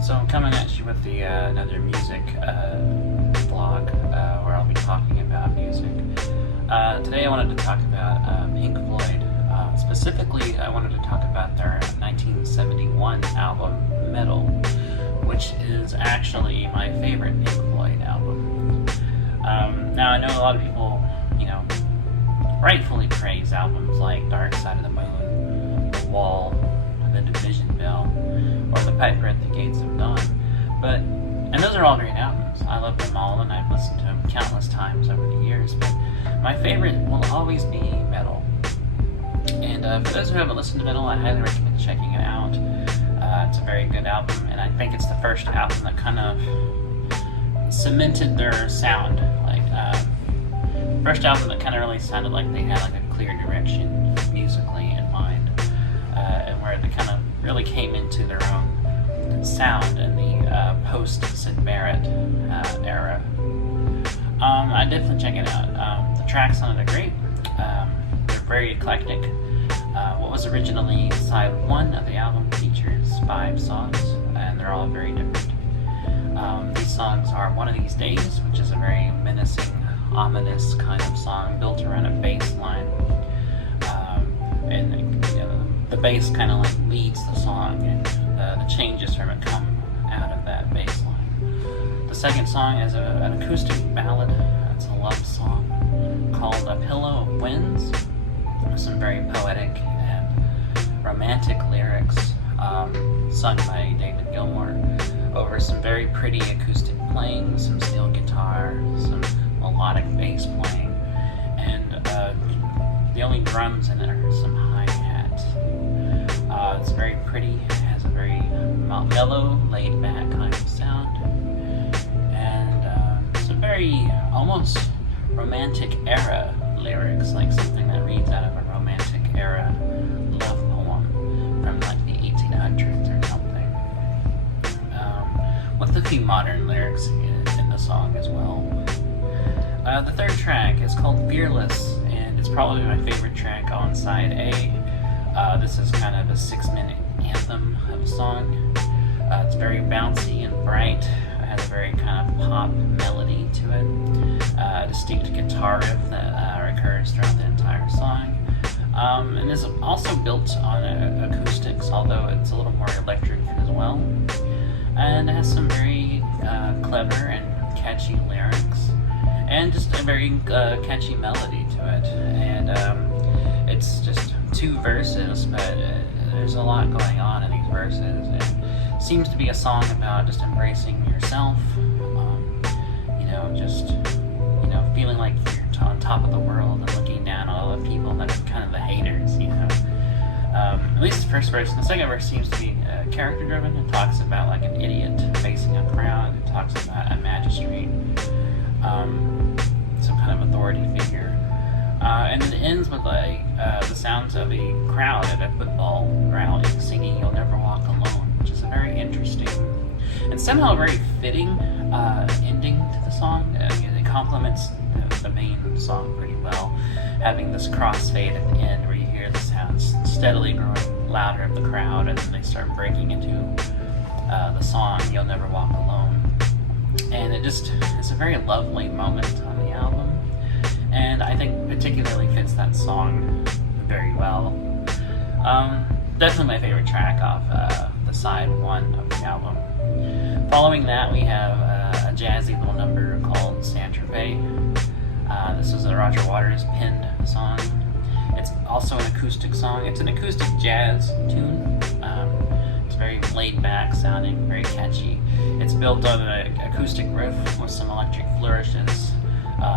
So I'm coming at you with the another music vlog where I'll be talking about music. Today I wanted to talk about Pink Floyd. Specifically, I wanted to talk about their 1971 album, Metal, which is actually my favorite Pink Floyd album. Now I know a lot of people, rightfully praise albums like Dark Side of the Moon, The Wall, The Division Bell, or The Piper at the Gates of Dawn. And those are all great albums. I love them all, and I've listened to them countless times over the years. But my favorite will always be Metal. And for those who haven't listened to Metal, I highly recommend checking it out. It's a very good album, and I think it's the first album that kind of cemented their sound. First album that kind of really sounded like they had like a clear direction musically in mind, and where they kind of really came into their own sound in the post-Sid Barrett era. I definitely check it out. The tracks on it are great. They're very eclectic. What was originally side 1 of the album features 5 songs, and they're all very different. These songs are One of These Days, which is a very menacing, ominous kind of song built around a bass line. And the bass kind of like leads the song, and the changes from it come out of that bass line. The second song is an acoustic ballad. It's a love song called A Pillow of Winds, with some very poetic and romantic lyrics sung by David Gilmour over some very pretty acoustic playing, some steel guitar, some melodic bass playing, and the only drums in it are some hi-hats. It's very pretty. It has a very mellow, laid-back kind of sound, and some very almost romantic era lyrics, like something that reads out of a romantic era love poem from like the 1800s or something, with a few modern lyrics in the song as well. The third track is called Fearless, and it's probably my favorite track on side A. This is kind of a 6-minute anthem of a song. It's very bouncy and bright. It has a very kind of pop melody to it. A distinct guitar riff that recurs throughout the entire song. And is also built on acoustics, although it's a little more electric as well. And it has some very clever and catchy lyrics, and just a very catchy melody to it. And it's just 2 verses, but there's a lot going on in these verses. It seems to be a song about just embracing yourself, feeling like you're on top of the world and looking down on all the people that are kind of the haters, At least the first verse. The second verse seems to be character driven. It talks about like an idiot facing a crowd. It talks about a magistrate, some kind of authority figure. And it ends with the sounds of a crowd at a football rally singing "You'll Never Walk Alone," which is a very interesting and somehow very fitting ending to the song. It complements the main song pretty well, having this crossfade at the end where you hear the sounds steadily growing louder of the crowd, and then they start breaking into the song "You'll Never Walk Alone." And it's a very lovely moment on the album, and I think particularly fits that song very well. Definitely my favorite track off the side 1 of the album. Following that, we have a jazzy little number called Santa Fe. This is a Roger Waters penned song. It's also an acoustic song. It's an acoustic jazz tune. It's very laid back sounding, very catchy. It's built on an acoustic riff with some electric flourishes,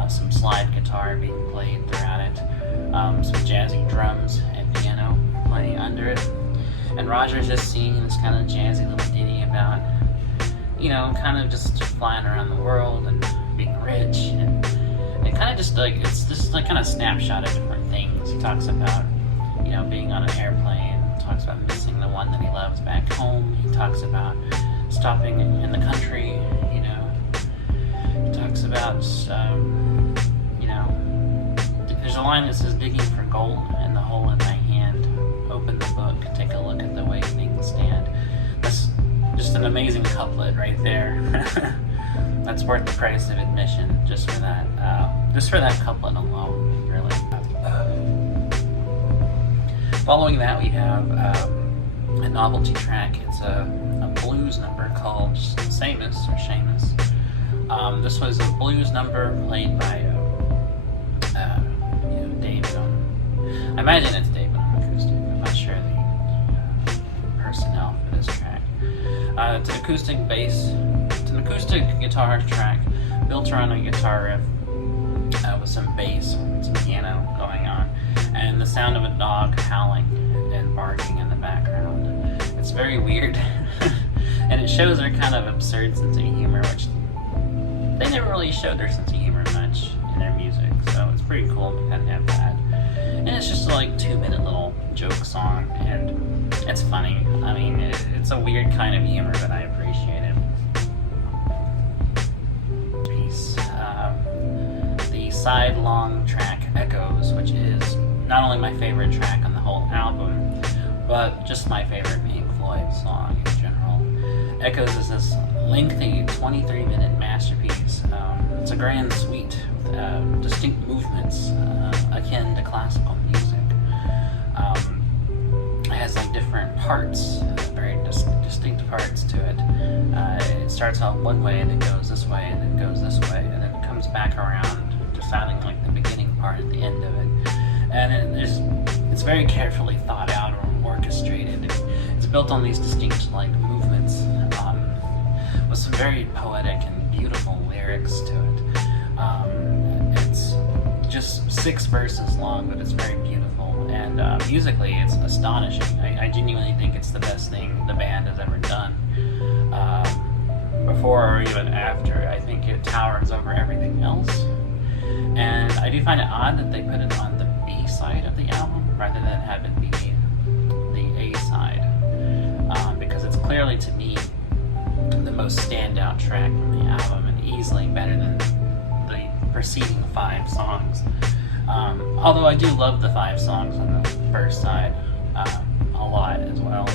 some slide guitar being played throughout it, some jazzy drums and piano playing under it. And Roger's just singing this kind of jazzy little ditty about, kind of just flying around the world and being rich, and it kind of just like, it's just like kind of snapshot of different things. He talks about, being on an airplane, talks about missing the one that he loves back home. He talks about stopping in the country, he talks about, there's a line that says, "Digging for gold in the hole in my hand, open the book, take a look at the way things stand." That's just an an amazing couplet right there. That's worth the price of admission just for that couplet alone, really. Following that, we have a novelty track. It's a blues number called Seamus or Seamus. This was a blues number played by David I imagine it's David on acoustic. I'm not sure the personnel for this track. It's an acoustic bass. It's an acoustic guitar track built around a guitar riff with some bass, some piano going on, and the sound of a dog howling and barking in the background. It's very weird, and it shows their kind of absurd sense of humor, which they never really showed their sense of humor much in their music, so it's pretty cool to kind of have that. And it's just like 2-minute little joke song, and it's funny. I mean, it's a weird kind of humor, but I appreciate it. Piece. The side-long track Echoes, which is not only my favorite track on the whole album, but just my favorite Pink Floyd song in general. Echoes is this lengthy 23-minute masterpiece. It's a grand suite with distinct movements akin to classical music. It has like different parts, very distinct parts to it. It starts out one way and it goes this way and then goes this way and then it comes back around to sounding like the beginning part at the end of it. And it's very carefully thought out or orchestrated. It's built on these distinct like movements with some very poetic and beautiful lyrics to it. It's just 6 verses long, but it's very beautiful, and musically it's astonishing. I genuinely think it's the best thing the band has ever done, before or even after. I think it towers over everything else, and I do find it odd that they put it on the B side of the album rather than have it be the A side, because it's clearly, to me, the most standout track from the album and easily better than the preceding 5 songs. Although I do love the 5 songs on the first side a lot as well.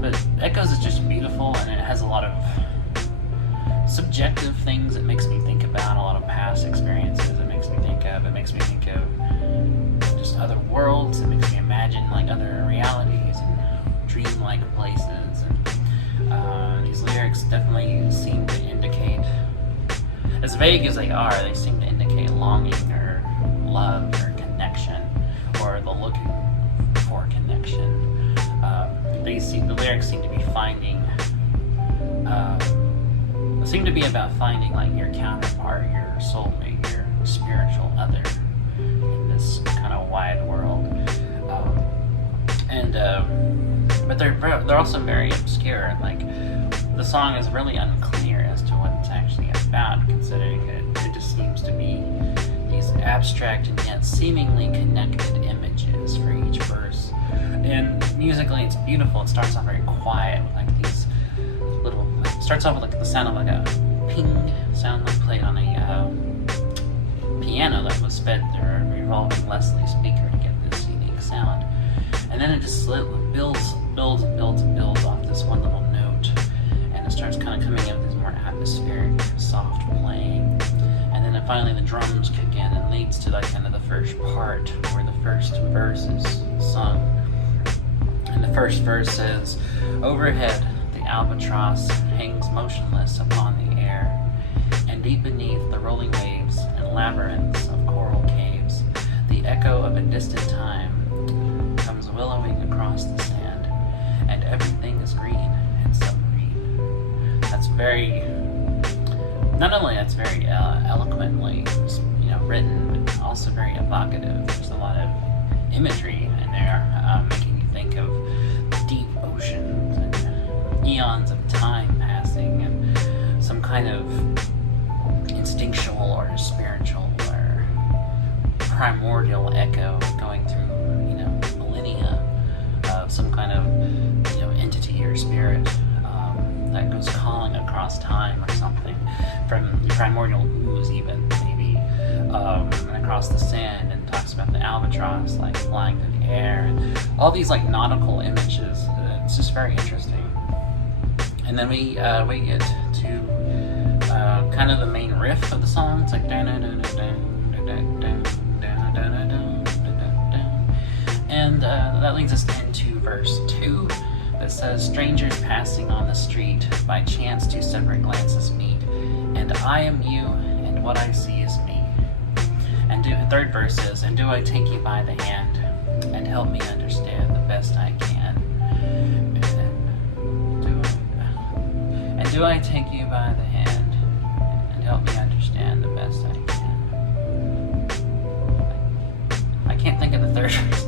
But Echoes is just beautiful, and it has a lot of subjective things it makes me think about, a lot of past experiences it makes me think of. It makes me think of just other worlds. It makes me imagine like other realities and dreamlike places. And these lyrics definitely seem to indicate, as vague as they are, they seem to indicate longing or love or connection, or the looking for connection. The lyrics seem to be about finding like your counterpart, your soulmate, your spiritual other in this kind of wide world. But they're also very obscure. Like, the song is really unclear as to what it's actually about, considering it just seems to be these abstract and yet seemingly connected images for each verse. And musically, it's beautiful. It starts off very quiet with like these little. It starts off with like the sound of like a ping sound, like played on a piano that was fed through a revolving Leslie speaker to get this unique sound. And then it just builds off this one little note, and it starts kind of coming in with this more atmospheric, soft playing, and then finally the drums kick in and leads to like kind of the first part where the first verse is sung. And the first verse says, "Overhead the albatross hangs motionless upon the air, and deep beneath the rolling waves and labyrinths of coral caves, the echo of a distant time comes willowing across the sand, and everything is green and submarine." That's very, not only that's very eloquently, written, but also very evocative. There's a lot of imagery in there, making you think of deep oceans and eons of time passing, and some kind of instinctual or spiritual or primordial echo going through, millennia of some kind of, entity or spirit that goes calling across time or something, from the primordial ooze even, maybe, and across the sand, and talks about the albatross like flying through the air, and all these like nautical images. It's just very interesting. And then we get to kind of the main riff of the song. It's like and that leads us into verse 2 that says, strangers passing on the street, by chance two separate glances meet, and I am you, and what I see is me. And third verse is, and do I take you by the hand, and help me understand the best I can. And do I take you by the hand, and help me understand the best I can. I can't think of the third verse.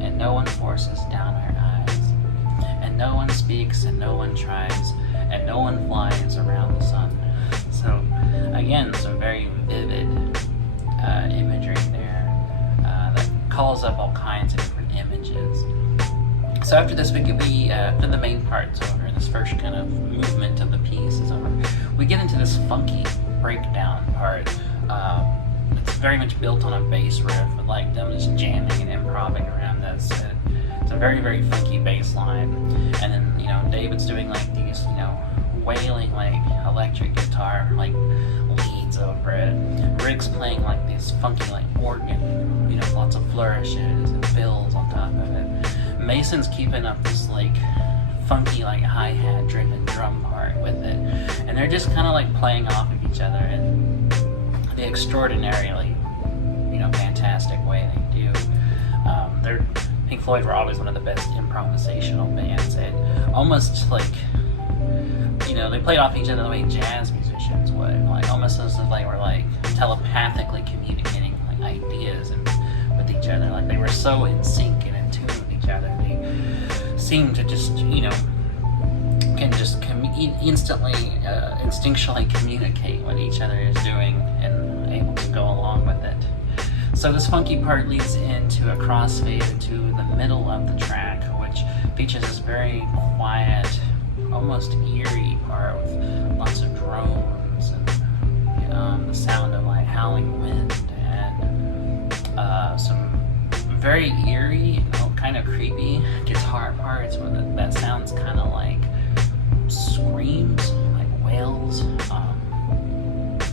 And no one forces down her eyes, and no one speaks, and no one tries, and no one flies around the sun. So again, some very vivid imagery there that calls up all kinds of different images. So after this, we after the main part's over, this first kind of movement of the piece is over, we get into this funky breakdown part. It's very much built on a bass riff with like them just jamming and improvising around this. It's a very, very funky bass line. And then, David's doing like these, wailing like electric guitar like leads over it. Rick's playing like these funky like organ, lots of flourishes and fills on top of it. Mason's keeping up this like funky like hi-hat driven drum part with it. And they're just kind of like playing off of each other in the extraordinarily, fantastic way they do. Pink Floyd were always one of the best improvisational bands, and almost like, they played off each other the way jazz musicians would, like almost as if they were like telepathically communicating like ideas and with each other. Like they were so in sync and in tune with each other. They seemed to just, can just instantly, instinctually communicate what each other is doing and able to go along with it. So this funky part leads into a crossfade into the middle of the track, which features this very quiet, almost eerie part with lots of drones and the sound of like howling wind and some very eerie, kind of creepy guitar parts where that sounds kind of like screams, like wails,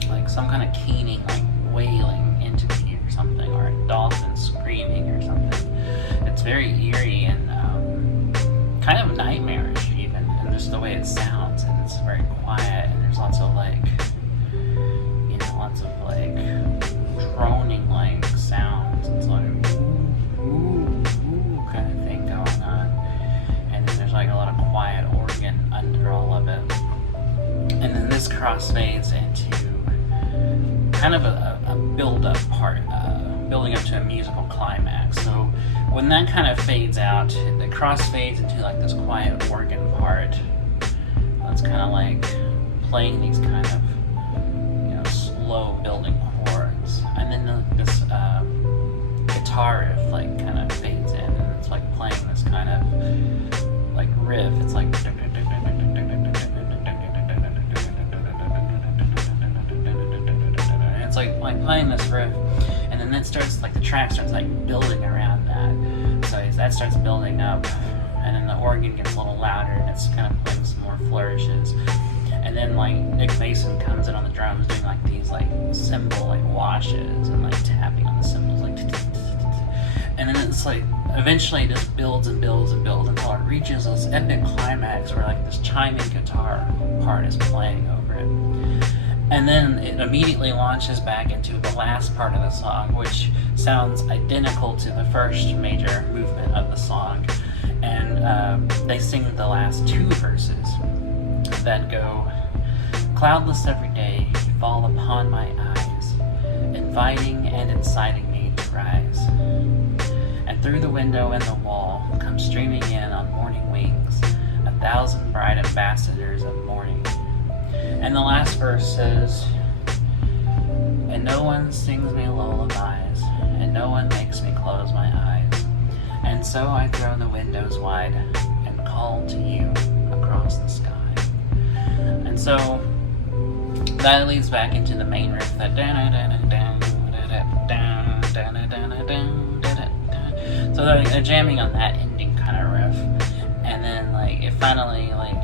like some kind of keening, like wailing entity or something, or a dolphin screaming or something. It's very eerie and kind of nightmarish even, and just the way it sounds, and it's very quiet, and there's lots of droning like sounds. It's like ooh kind of thing going on, and then there's like a lot of quiet organ under all of it. And then this crossfades into kind of a build-up part, building up to a musical climax. So when that kind of fades out, the crossfades into like this quiet organ part. That's kind of like playing these kind of slow building chords, and then this guitar riff like kind of fades in, and it's like playing this kind of like riff. It's like like playing this riff, and then the track starts like building around that. So that starts building up, and then the organ gets a little louder, and it's kind of playing some more flourishes. And then like Nick Mason comes in on the drums doing like these like cymbal like washes and like tapping on the cymbals like, and then it's like eventually it just builds and builds and builds until it reaches this epic climax where like this chiming guitar part is playing over it. And then it immediately launches back into the last part of the song, which sounds identical to the first major movement of the song. And they sing the last two verses that go, cloudless every day, you fall upon my eyes, inviting and inciting me to rise. And through the window in the wall come streaming in on morning wings 1,000 bright ambassadors of morning. And the last verse says, and no one sings me lullabies, and no one makes me close my eyes. And so I throw the windows wide and call to you across the sky. And so that leads back into the main riff, that so they're jamming on that ending kind of riff, and then like it finally like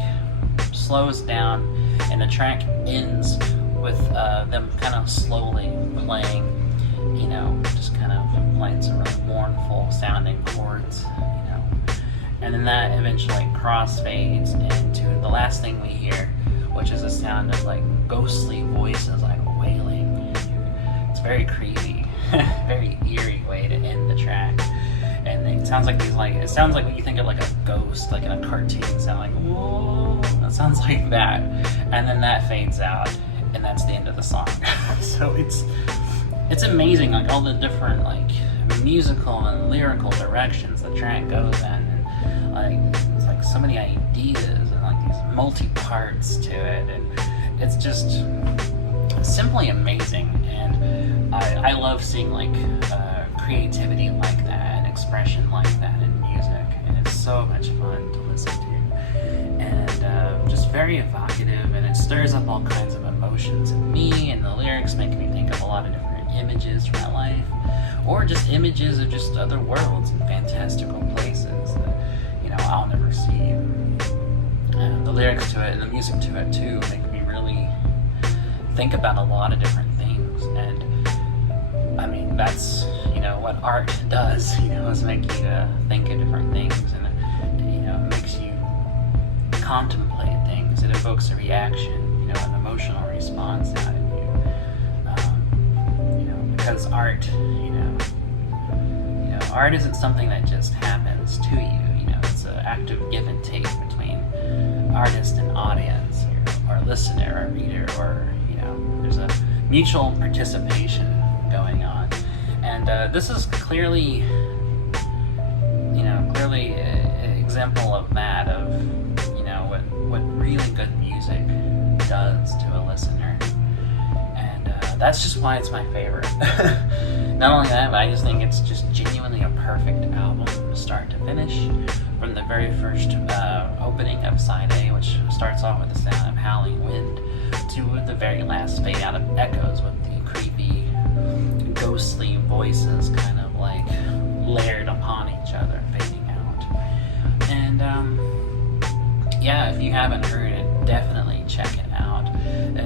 slows down, and the track ends with them kind of slowly playing, you know, just kind of playing some really mournful sounding chords, you know, and then that eventually crossfades into the last thing we hear, which is a sound of like ghostly voices like wailing. It's very creepy, very eerie way to end the track. And it sounds like it sounds like when you think of like a ghost, like in a cartoon, sound like whoa. It sounds like that, and then that fades out, and that's the end of the song. So it's amazing, like all the different like musical and lyrical directions the track goes in, and like it's like so many ideas and like these multi parts to it, and it's just simply amazing. And I love seeing like creativity like that and expression like that in music, and it's so much fun to listen to, and just very evocative, and it stirs up all kinds of emotions in me, and the lyrics make me think of a lot of different images from my life, or just images of just other worlds and fantastical places that, you know, I'll never see. And the lyrics to it and the music to it too make me really think about a lot of different things. And I mean, that's, you know, what art does, you know, is make you think of different things, and you know, it makes you contemplate things. It evokes a reaction, you know, an emotional response out of you. You know, because art, you know, art isn't something that just happens to you. You know, it's an active give and take between artist and audience, or listener, or reader, or, you know, there's a mutual participation going on. And this is clearly, you know, an example of that, of, you know, what really good music does to a listener. And that's just why it's my favorite. Not only that, but I just think it's just genuinely a perfect album from start to finish. From the very first opening of side A, which starts off with the sound of howling wind, to the very last fade out of echoes with the creepy, ghostly voices kind of like layered upon each other, fading out. And yeah, if you haven't heard it, definitely check it out.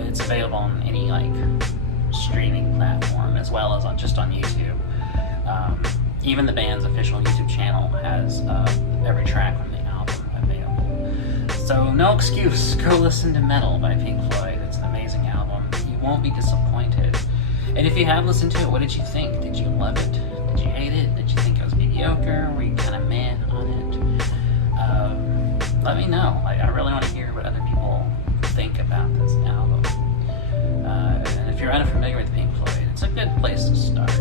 It's available on any like streaming platform, as well as just on YouTube. Even the band's official YouTube channel has every track from the album available. So no excuse, go listen to Metal by Pink Floyd. It's an amazing album. You won't be disappointed. And if you have listened to it, what did you think? Did you love it? Did you hate it? Did you think it was mediocre? Were you kind of meh on it? Let me know. I really want to hear what other people think about this album. And if you're unfamiliar with Pink Floyd, it's a good place to start.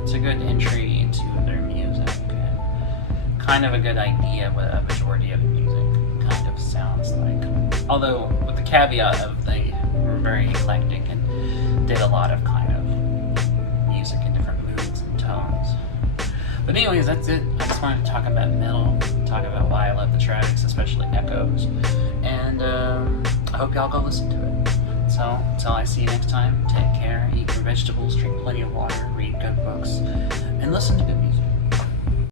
It's a good entry into their music, and kind of a good idea of what a majority of the music kind of sounds like. Although, with the caveat of they were very eclectic and did a lot of kind of music in different moods and tones. But anyways, that's it. I just wanted to talk about metal, talk about why I love the tracks, especially Echoes, and I hope y'all go listen to it. So, until I see you next time, take care, eat your vegetables, drink plenty of water, read good books, and listen to good music.